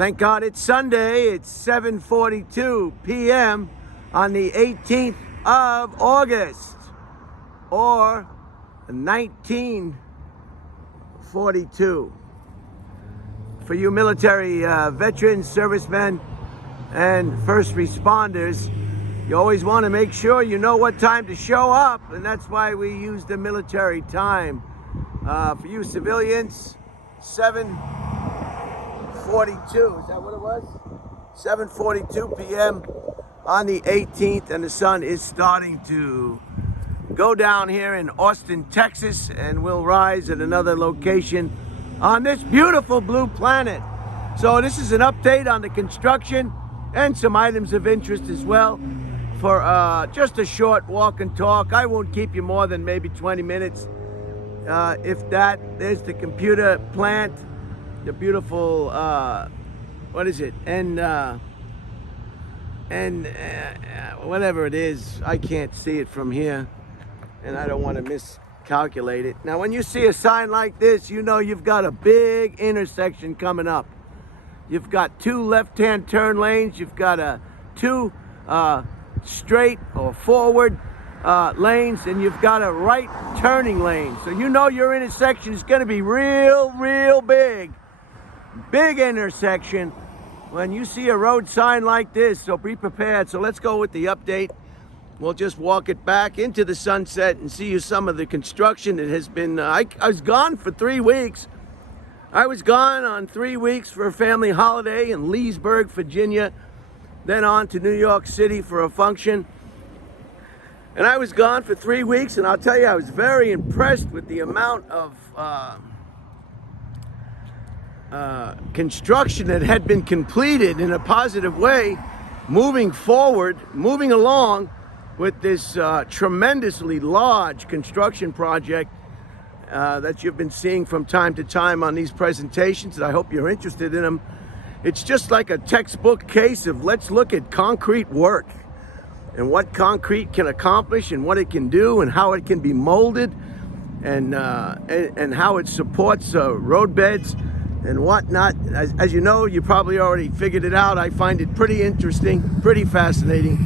Thank God it's Sunday. It's 7:42 p.m. on the 18th of August, or 1942. For you military veterans, servicemen, and first responders, you always want to make sure you know what time to show up, and that's why we use the military time. For you civilians, 7:42, is that what it was? 7:42 p.m. on the 18th, and the sun is starting to go down here in Austin, Texas, and will rise at another location on this beautiful blue planet. So this is an update on the construction and some items of interest as well for just a short walk and talk. I won't keep you more than maybe 20 minutes, if that. There's the computer plant, the beautiful, what is it? And whatever it is, I can't see it from here, and I don't want to miscalculate it. Now, when you see a sign like this, you know you've got a big intersection coming up. You've got two left-hand turn lanes. You've got two straight or forward lanes, and you've got a right turning lane. So you know your intersection is going to be real big. Big intersection when you see a road sign like this, so be prepared. So let's go with the update. We'll just walk it back into the sunset and see you some of the construction that has been, I was gone for 3 weeks. I was gone on 3 weeks for a family holiday in Leesburg, Virginia, then on to New York City for a function. And I was gone for 3 weeks, and I'll tell you, I was very impressed with the amount of construction that had been completed in a positive way, moving forward, moving along with this tremendously large construction project that you've been seeing from time to time on these presentations, and I hope you're interested in them. It's just like a textbook case of let's look at concrete work and what concrete can accomplish and what it can do and how it can be molded and how it supports road beds and whatnot. As you know, you probably already figured it out. I find it pretty interesting, pretty fascinating.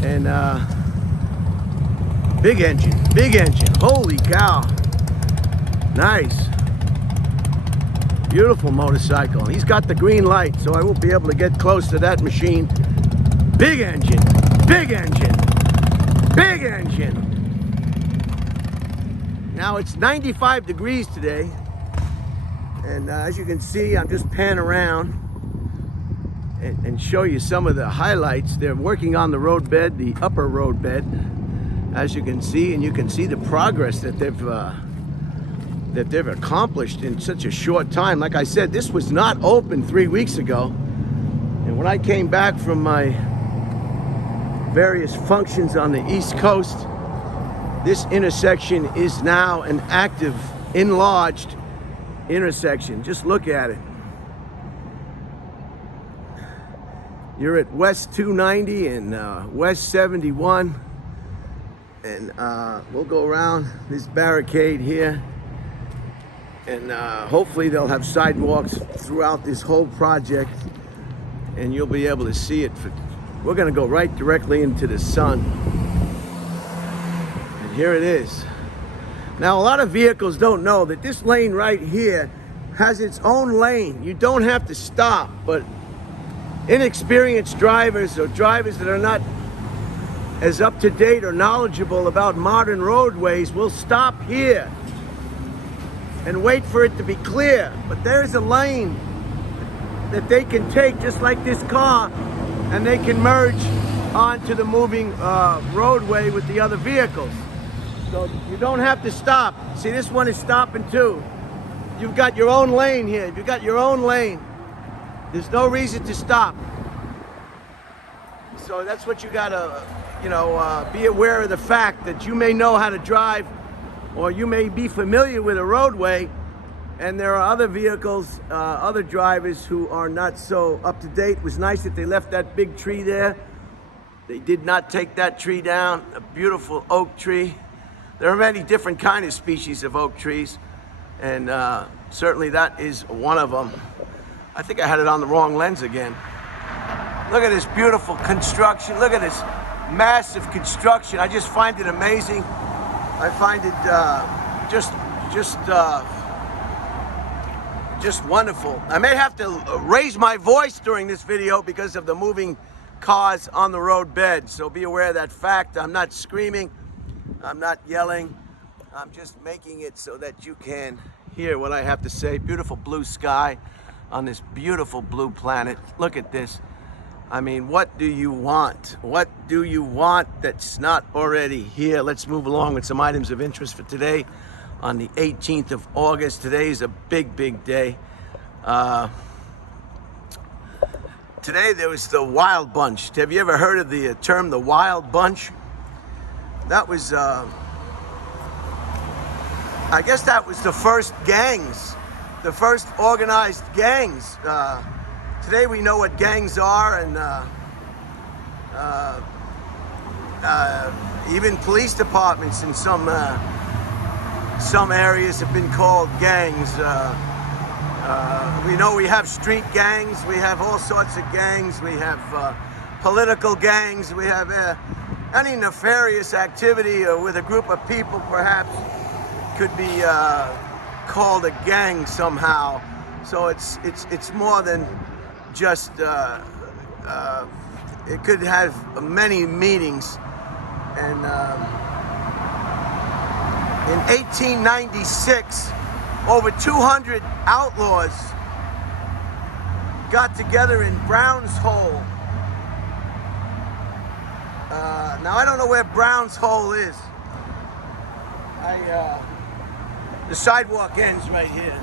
And big engine, holy cow. Nice. Beautiful motorcycle. He's got the green light, so I won't be able to get close to that machine. Big engine, big engine, big engine. Now it's 95 degrees today. And as you can see, I'm just panning around and show you some of the highlights. They're working on the road bed, the upper road bed, as you can see, and you can see the progress that they've accomplished in such a short time. Like I said, this was not open 3 weeks ago. And when I came back from my various functions on the East Coast, this intersection is now an active, enlarged intersection. Just look at it. You're at West 290 and West 71, and we'll go around this barricade here, and hopefully they'll have sidewalks throughout this whole project, and you'll be able to see it. We're going to go right directly into the sun, and here it is. Now, a lot of vehicles don't know that this lane right here has its own lane. You don't have to stop, but inexperienced drivers or drivers that are not as up-to-date or knowledgeable about modern roadways will stop here and wait for it to be clear. But there's a lane that they can take, just like this car, and they can merge onto the moving roadway with the other vehicles. So you don't have to stop. See, this one is stopping too. You've got your own lane here. You've got your own lane. There's no reason to stop. So that's what you gotta, be aware of the fact that you may know how to drive, or you may be familiar with a roadway, and there are other vehicles, other drivers who are not so up to date. It was nice that they left that big tree there. They did not take that tree down, a beautiful oak tree. There are many different kind of species of oak trees, and certainly that is one of them. I think I had it on the wrong lens again. Look at this beautiful construction. Look at this massive construction. I just find it amazing. I find it just wonderful. I may have to raise my voice during this video because of the moving cars on the road bed. So be aware of that fact. I'm not screaming. I'm not yelling. I'm just making it so that you can hear what I have to say. Beautiful blue sky on this beautiful blue planet. Look at this. I mean, what do you want? What do you want that's not already here? Let's move along with some items of interest for today on the 18th of August. Today is a big, big day. Today there was the Wild Bunch. Have you ever heard of the term the Wild Bunch? That was, I guess that was the first gangs, the first organized gangs. Today we know what gangs are, and even police departments in some areas have been called gangs. We know we have street gangs, we have all sorts of gangs, we have political gangs, we have any nefarious activity with a group of people perhaps could be called a gang somehow. So it's more than just it could have many meanings. And in 1896, over 200 outlaws got together in Brown's Hole. Now I don't know where Brown's Hole is. The sidewalk ends right here.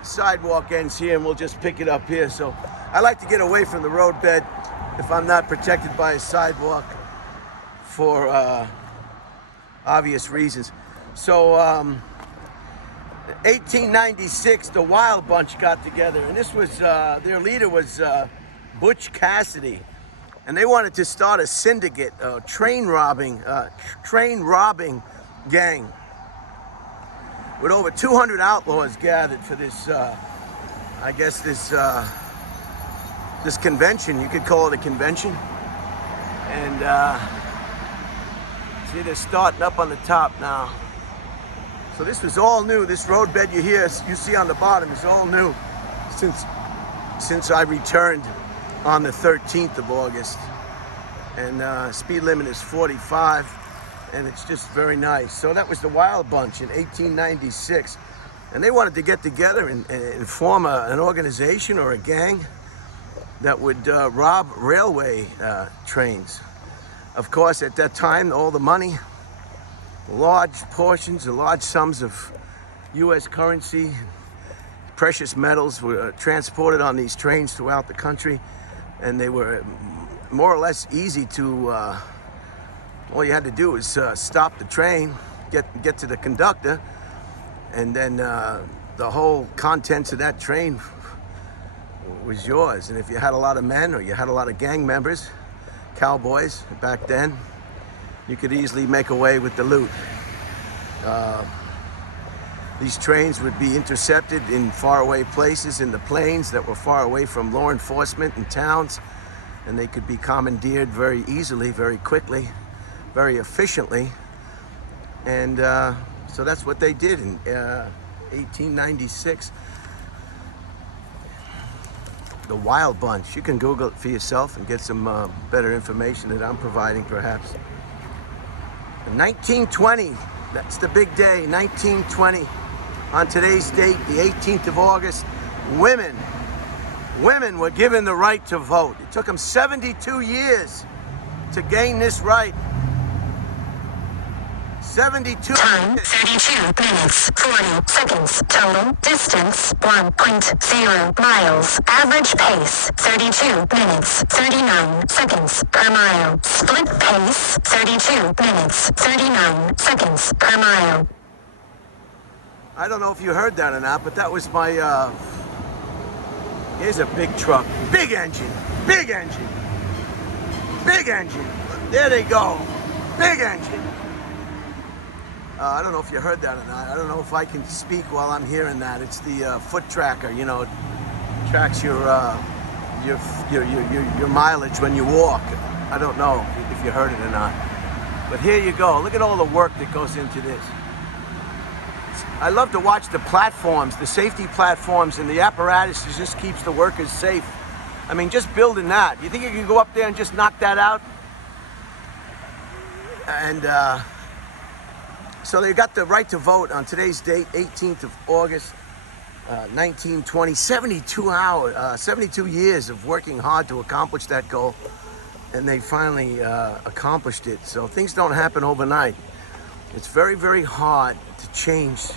The sidewalk ends here, and we'll just pick it up here. So I like to get away from the roadbed if I'm not protected by a sidewalk for obvious reasons. So 1896, the Wild Bunch got together, and this was their leader was Butch Cassidy, and they wanted to start a syndicate, train robbing gang, with over 200 outlaws gathered for this, I guess this convention. You could call it a convention. And see, they're starting up on the top now. So this was all new. This roadbed you see on the bottom is all new since I returned on the 13th of August. And speed limit is 45. And it's just very nice. So that was the Wild Bunch in 1896. And they wanted to get together and form an organization or a gang that would rob railway trains. Of course, at that time, all the money, large portions, large sums of U.S. currency, precious metals were transported on these trains throughout the country. And they were more or less easy to all you had to do was stop the train, get to the conductor, and then the whole contents of that train was yours. And if you had a lot of men or you had a lot of gang members, cowboys back then, you could easily make away with the loot. These trains would be intercepted in faraway places in the plains that were far away from law enforcement in towns, and they could be commandeered very easily, very quickly, very efficiently. And so that's what they did in 1896. The Wild Bunch. You can Google it for yourself and get some better information that I'm providing, perhaps. In 1920, that's the big day, 1920. On today's date, the 18th of August, women were given the right to vote. It took them 72 years to gain this right. 72. Time 32 minutes 40 seconds. Total distance 1.0 miles. Average pace 32 minutes 39 seconds per mile. Split pace 32 minutes 39 seconds per mile. I don't know if you heard that or not, but that was my here's a big truck. Big engine. Big engine. Big engine. There they go. Big engine. I don't know if you heard that or not. I don't know if I can speak while I'm hearing that. It's the foot tracker. You know, it tracks your mileage when you walk. I don't know if you heard it or not. But here you go. Look at all the work that goes into this. I love to watch the platforms, the safety platforms, and the apparatus that just keeps the workers safe. I mean, just building that. You think you can go up there and just knock that out? And so they got the right to vote on today's date, 18th of August, 1920. 72 years of working hard to accomplish that goal. And they finally accomplished it. So things don't happen overnight. It's very, very hard to change.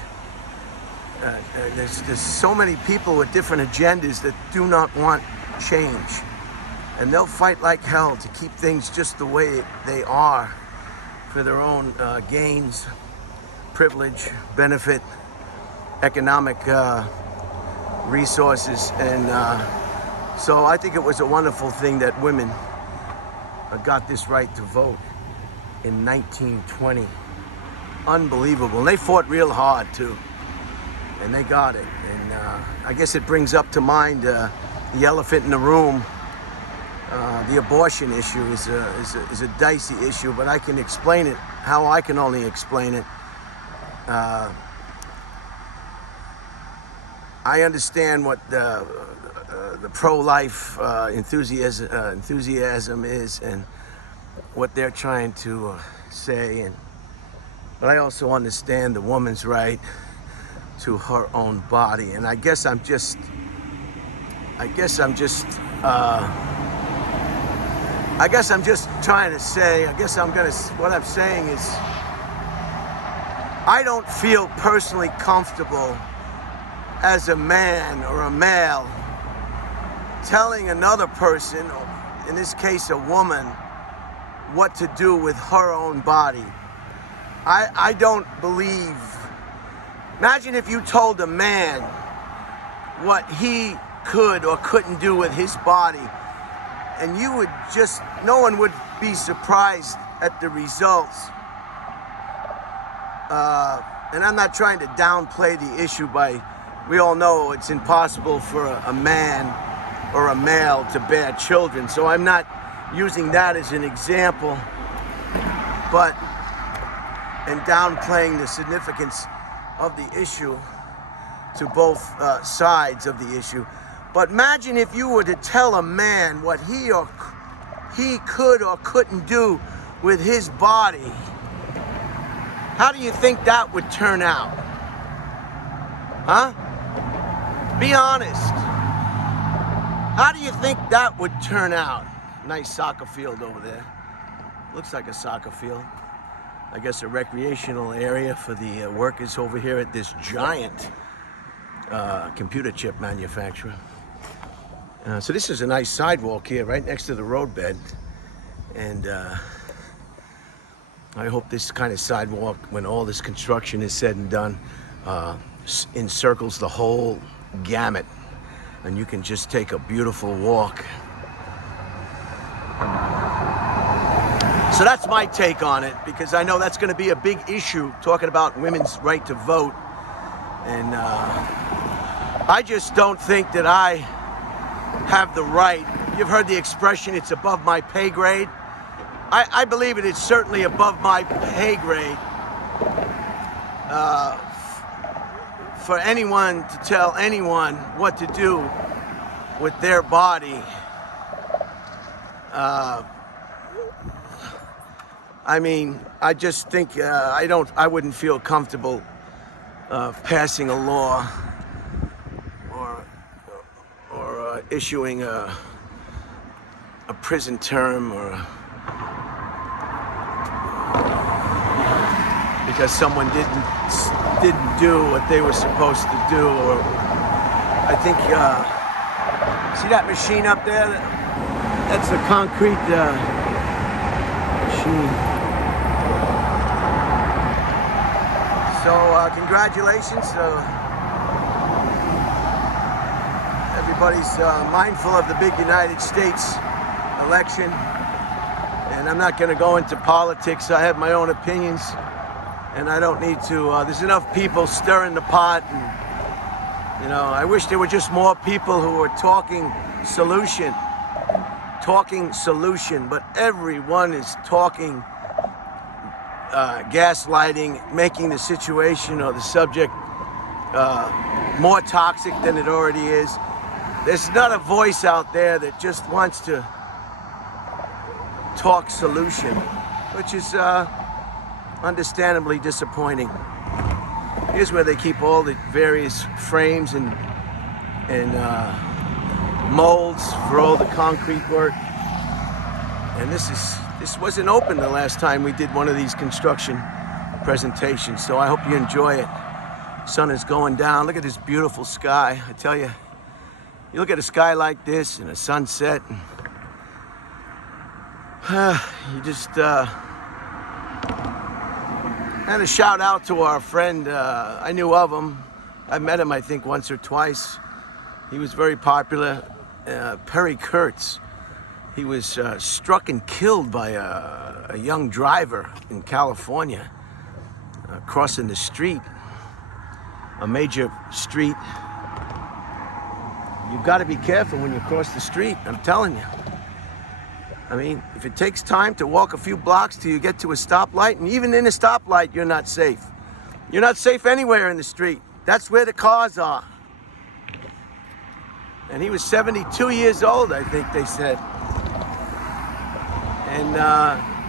There's so many people with different agendas that do not want change. And they'll fight like hell to keep things just the way they are for their own gains, privilege, benefit, economic resources. And so I think it was a wonderful thing that women got this right to vote in 1920. Unbelievable. And they fought real hard too. And they got it. And I guess it brings up to mind the elephant in the room. The abortion issue is a dicey issue, but I can explain it how I can only explain it. I understand what the pro-life enthusiasm is and what they're trying to say, but I also understand the woman's right to her own body. And I guess I'm just trying to say, what I'm saying is, I don't feel personally comfortable as a man or a male telling another person, in this case a woman, what to do with her own body. I don't believe. Imagine if you told a man what he could or couldn't do with his body, and you would just, no one would be surprised at the results. And I'm not trying to downplay the issue we all know it's impossible for a man or a male to bear children, so I'm not using that as an example, and downplaying the significance of the issue to both sides of the issue. But imagine if you were to tell a man what he could or couldn't do with his body. How do you think that would turn out? Huh? Be honest. How do you think that would turn out? Nice soccer field over there. Looks like a soccer field. I guess a recreational area for the workers over here at this giant computer chip manufacturer. So this is a nice sidewalk here right next to the roadbed. And I hope this kind of sidewalk, when all this construction is said and done, encircles the whole gamut. And you can just take a beautiful walk. So that's my take on it, because I know that's going to be a big issue, talking about women's right to vote. And I just don't think that I have the right. You've heard the expression, it's above my pay grade. I believe it is certainly above my pay grade for anyone to tell anyone what to do with their body. I mean, I just think I wouldn't feel comfortable passing a law or issuing a prison term because someone didn't do what they were supposed to do. Or I think see that machine up there? That's a concrete machine. So congratulations. Everybody's mindful of the big United States election. And I'm not going to go into politics. I have my own opinions. And I don't need to, there's enough people stirring the pot. And, I wish there were just more people who were talking solution, but everyone is talking gaslighting, making the situation or the subject more toxic than it already is. There's not a voice out there that just wants to talk solution, which is understandably disappointing. Here's where they keep all the various frames and molds for all the concrete work. And this wasn't open the last time we did one of these construction presentations, so I hope you enjoy it. Sun is going down. Look at this beautiful sky. I tell you, you look at a sky like this and a sunset, and you just and a shout out to our friend. I knew of him. I met him, I think, once or twice. He was very popular. Perry Kurtz. He was struck and killed by a young driver in California, crossing the street, a major street. You've got to be careful when you cross the street, I'm telling you. I mean, if it takes time to walk a few blocks till you get to a stoplight, and even in a stoplight, you're not safe. You're not safe anywhere in the street. That's where the cars are. And he was 72 years old, I think they said. And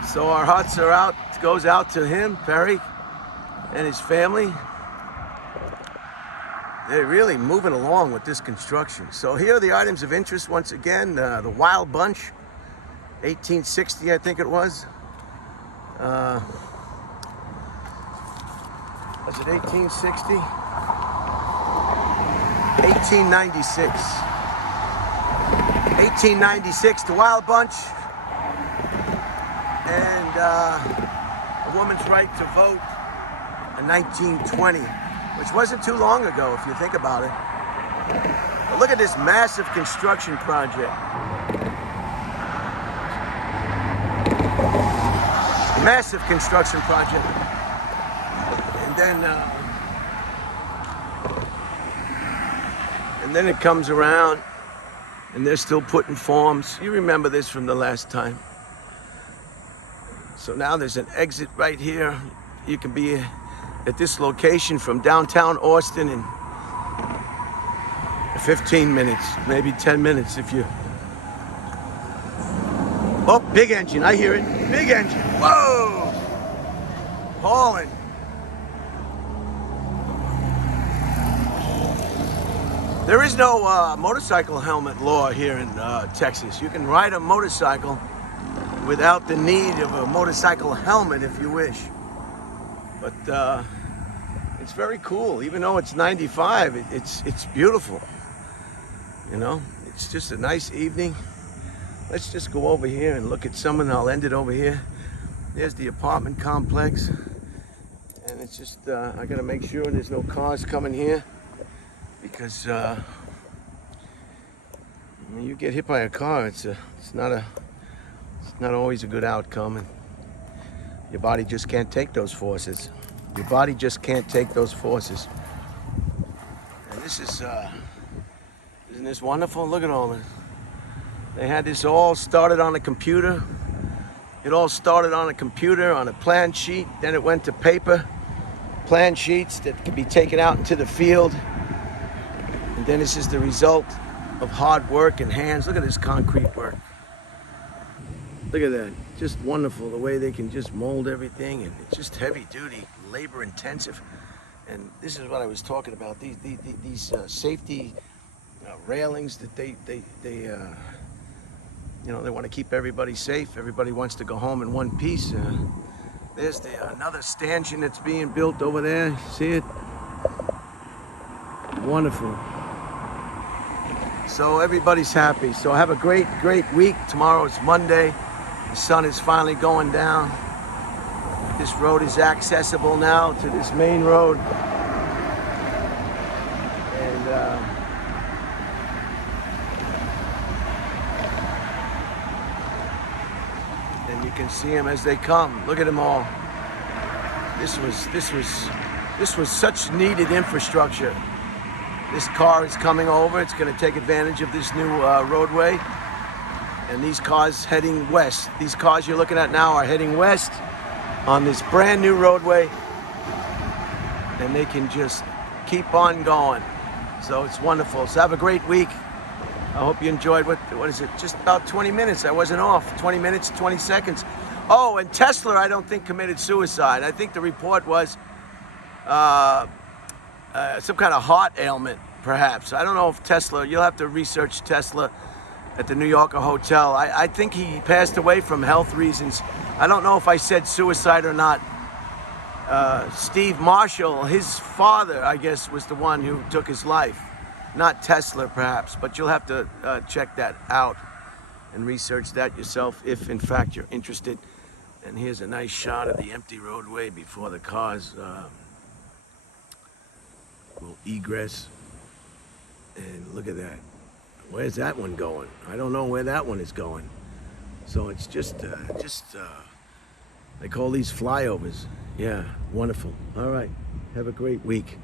so our hearts are out, goes out to him, Perry, and his family. They're really moving along with this construction. So here are the items of interest once again. The Wild Bunch, 1860, I think it was. Was it 1860? 1896. 1896, the Wild Bunch. And a woman's right to vote in 1920, which wasn't too long ago if you think about it. But look at this massive construction project. Massive construction project. And then it comes around and they're still putting forms. You remember this from the last time. So now there's an exit right here. You can be at this location from downtown Austin in 15 minutes, maybe 10 minutes if you... Oh, big engine, I hear it. Big engine, whoa! Hauling. There is no motorcycle helmet law here in Texas. You can ride a motorcycle without the need of a motorcycle helmet if you wish. But it's very cool. Even though it's 95, it's beautiful. It's just a nice evening. Let's just go over here and look at someone. I'll end it over here. There's the apartment complex. And it's just, I gotta make sure there's no cars coming here. Because when you get hit by a car, it's not always a good outcome, and your body just can't take those forces. Your body just can't take those forces. And this is, isn't this wonderful? Look at all this. They had this all started on a computer. It all started on a computer, on a plan sheet. Then it went to paper plan sheets that could be taken out into the field. And then this is the result of hard work and hands. Look at this concrete work. Look at that, just wonderful the way they can just mold everything, and it's just heavy duty, labor intensive. And this is what I was talking about, these safety railings that they want to keep everybody safe. Everybody wants to go home in one piece. There's another stanchion that's being built over there, see it? Wonderful. So everybody's happy. So have a great week. Tomorrow is Monday. The sun is finally going down. This road is accessible now to this main road. And you can see them as they come. Look at them all. This was such needed infrastructure. This car is coming over. It's going to take advantage of this new roadway. And these cars heading west. These cars you're looking at now are heading west on this brand new roadway. And they can just keep on going. So it's wonderful. So have a great week. I hope you enjoyed, what is it, just about 20 minutes. I wasn't off. 20 minutes, 20 seconds. Oh, and Tesla, I don't think, committed suicide. I think the report was some kind of heart ailment, perhaps. I don't know if Tesla, you'll have to research Tesla at the New Yorker hotel. I think he passed away from health reasons. I don't know if I said suicide or not. Steve Marshall, his father, I guess, was the one who took his life. Not Tesla, perhaps, but you'll have to check that out and research that yourself if, in fact, you're interested. And here's a nice shot of the empty roadway before the cars will egress. And look at that. Where's that one going? I don't know where that one is going. So it's just they call these flyovers. Yeah, wonderful. All right, have a great week.